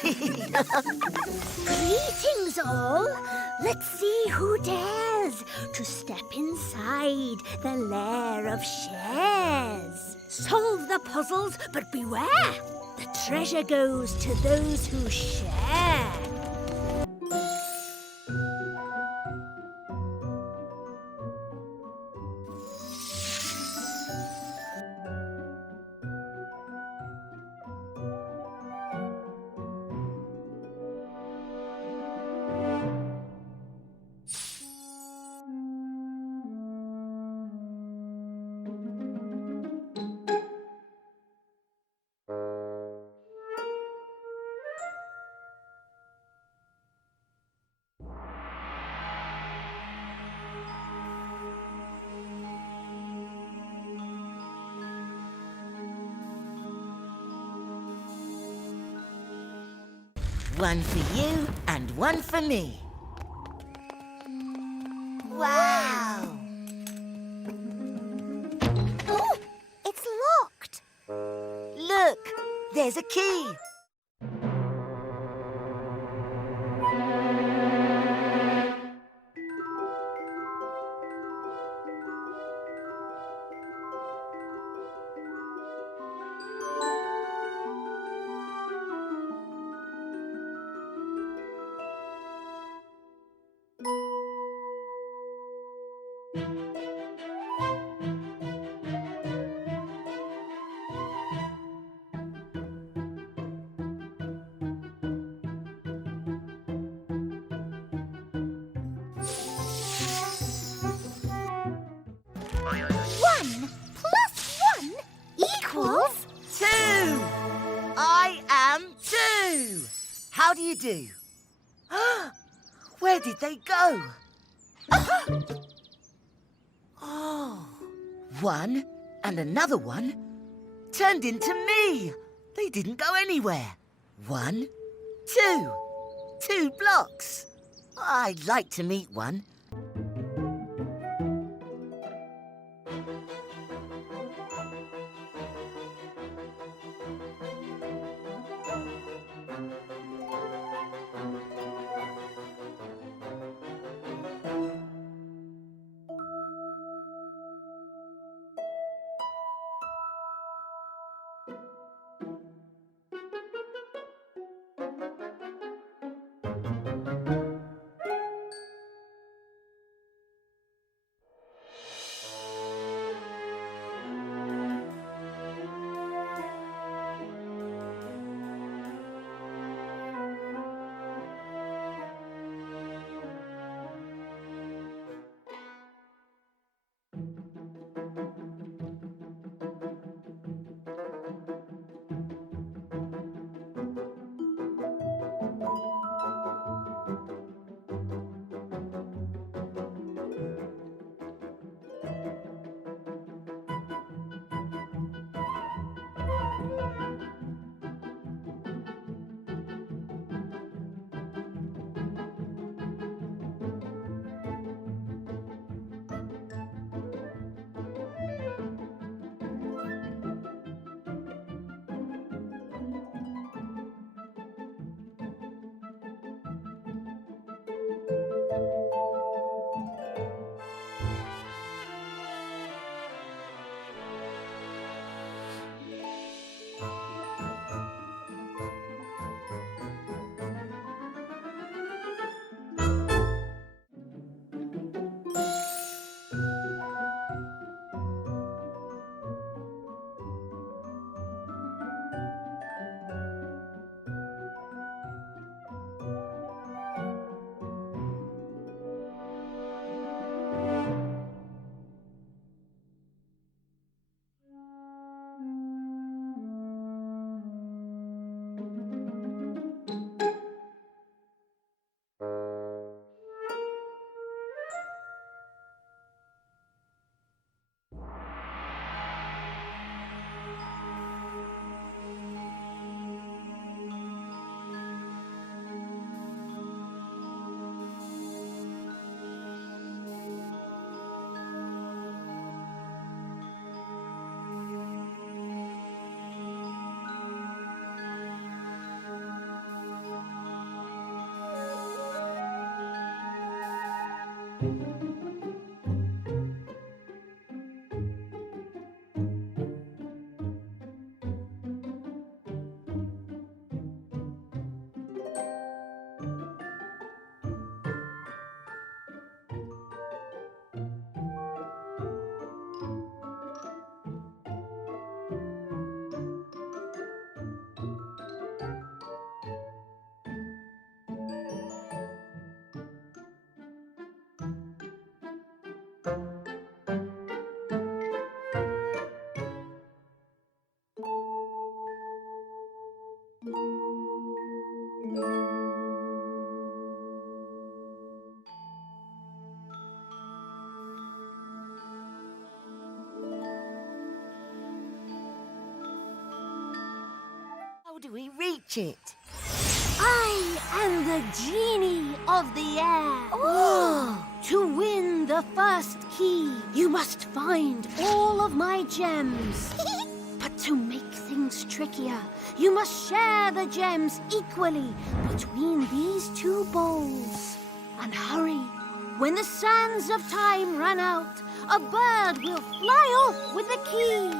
Greetings all. Let's see who dares to step inside the lair of shares. Solve the puzzles, but beware. The treasure goes to those who share. One for you and one for me. Wow! Oh, it's locked. Look, there's a key. One plus one equals... 2! I am 2! How do you do? Where did they go? Oh, one and another one turned into me. They didn't go anywhere. 1, 2. 2 blocks. I'd like to meet one. How do we reach it? I am the Genie of the air. Oh. To win the first key, you must find all of my gems. But to make things trickier, you must share the gems equally between these two bowls. And hurry, when the sands of time run out, a bird will fly off with the key.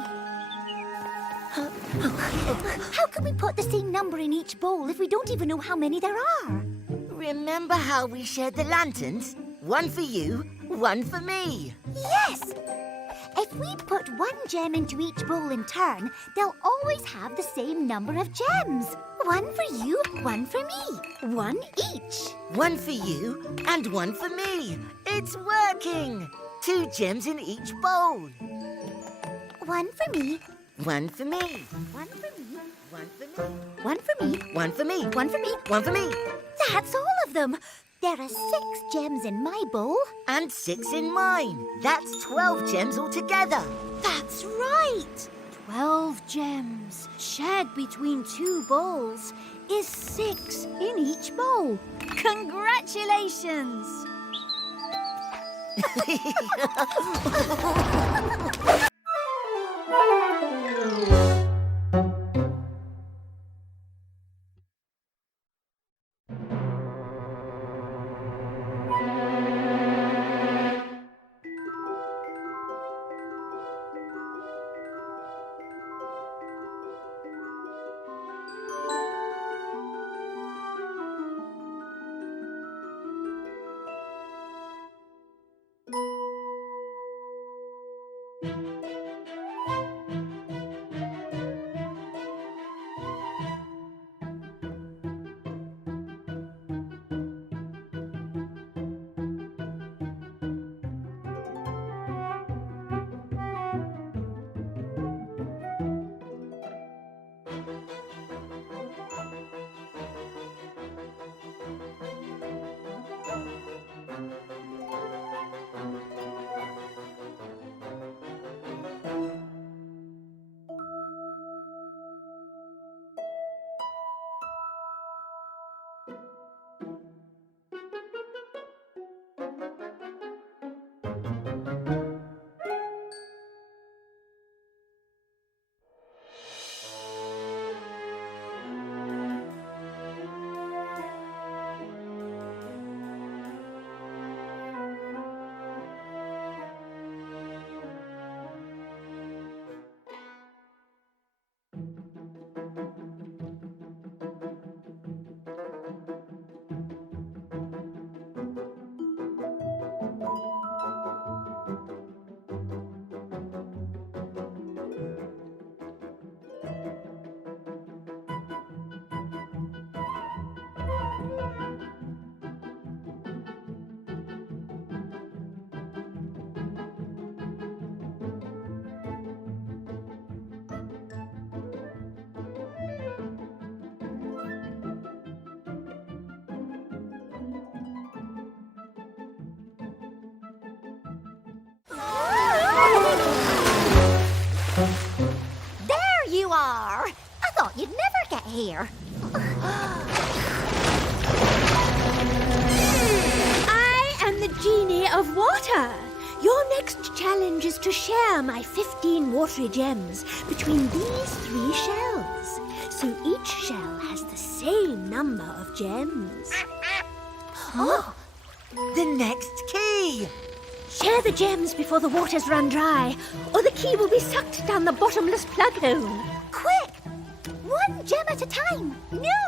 How can we put the same number in each bowl if we don't even know how many there are? Remember how we shared the lanterns? One for you, one for me. Yes! If we put one gem into each bowl in turn, they'll always have the same number of gems. One for you, one for me. One each. One for you and one for me. It's working. 2 gems in each bowl. One for me. One for me. One for me. One for me. One for me. One for me. One for me. One for me. That's all of them. There are 6 gems in my bowl. And 6 in mine. That's 12 gems altogether. That's right. 12 gems shared between 2 bowls is 6 in each bowl. Congratulations! There you are! I thought you'd never get here. I am the Genie of Water. Your next challenge is to share my 15 watery gems between these 3 shells. So each shell has the same number of gems. Oh, The next key! Share the gems before the waters run dry, or the key will be sucked down the bottomless plug hole. Quick! 1 gem at a time.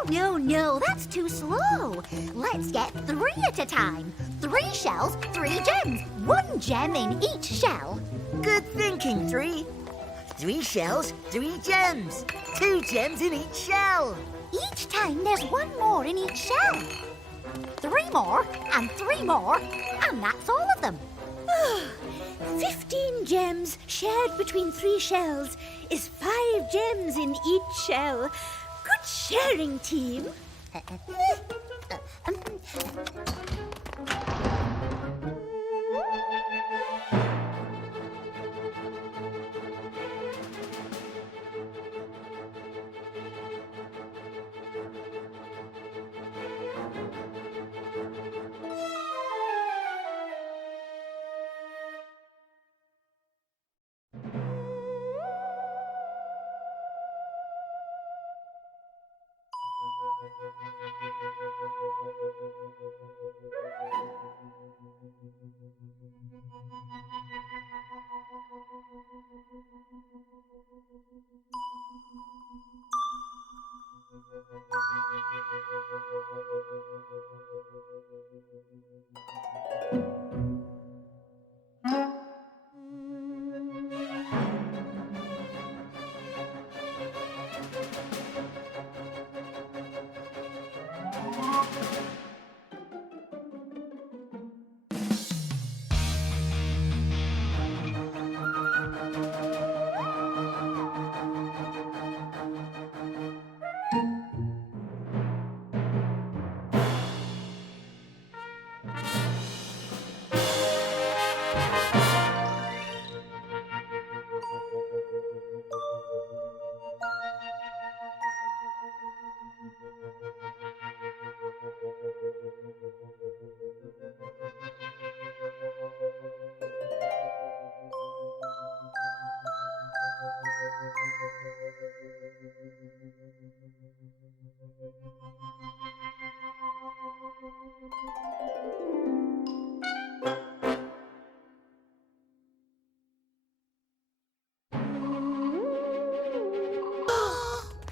No, that's too slow. Let's get 3 at a time. 3 shells, 3 gems. 1 gem in each shell. Good thinking, 3. 3 shells, 3 gems. 2 gems in each shell. Each time there's 1 more in each shell. 3 more, and 3 more, and that's all of them. 15 gems shared between 3 shells is 5 gems in each shell. Good sharing, team.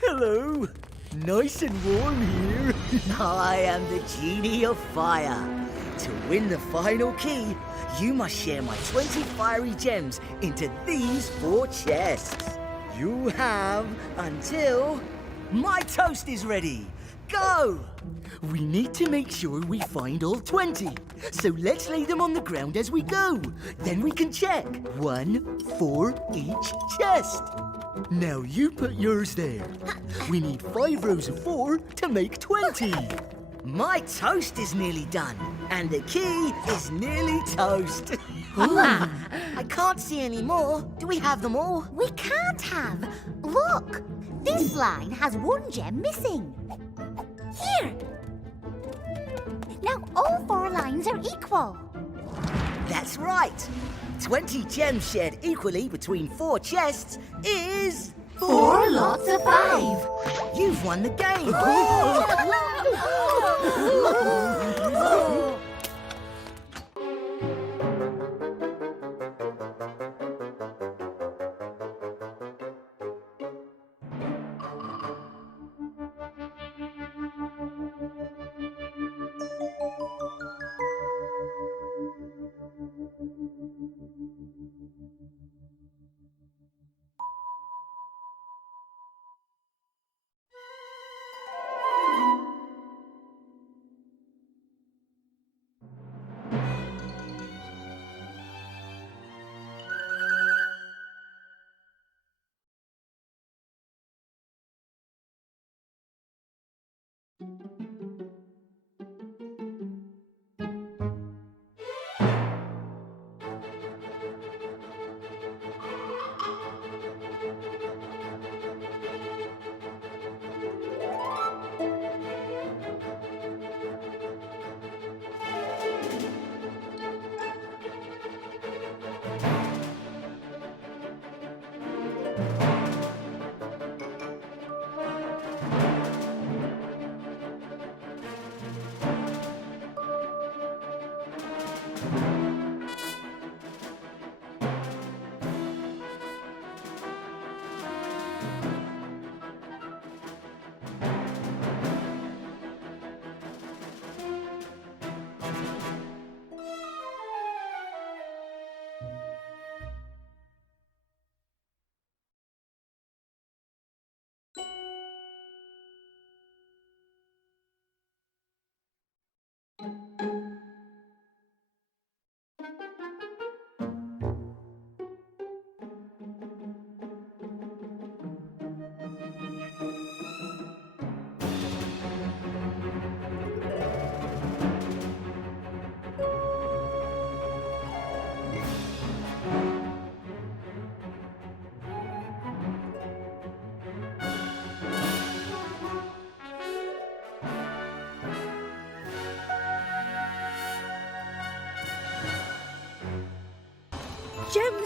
Hello. Nice and warm here. I am the Genie of Fire. To win the final key, you must share my 20 fiery gems into these 4 chests. You have until my toast is ready. Go! We need to make sure we find all 20. So let's lay them on the ground as we go. Then we can check. 1 for each chest. Now you put yours there. We need 5 rows of 4 to make 20. My toast is nearly done, and the key is nearly toast. I can't see any more. Do we have them all? We can't have. Look, this line has 1 gem missing. Here. Now all 4 lines are equal. That's right. 20 gems shared equally between 4 chests is... 4 lots of 5. You've won the game.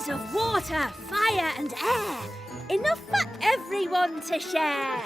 elements of water, fire and air. Enough for everyone to share.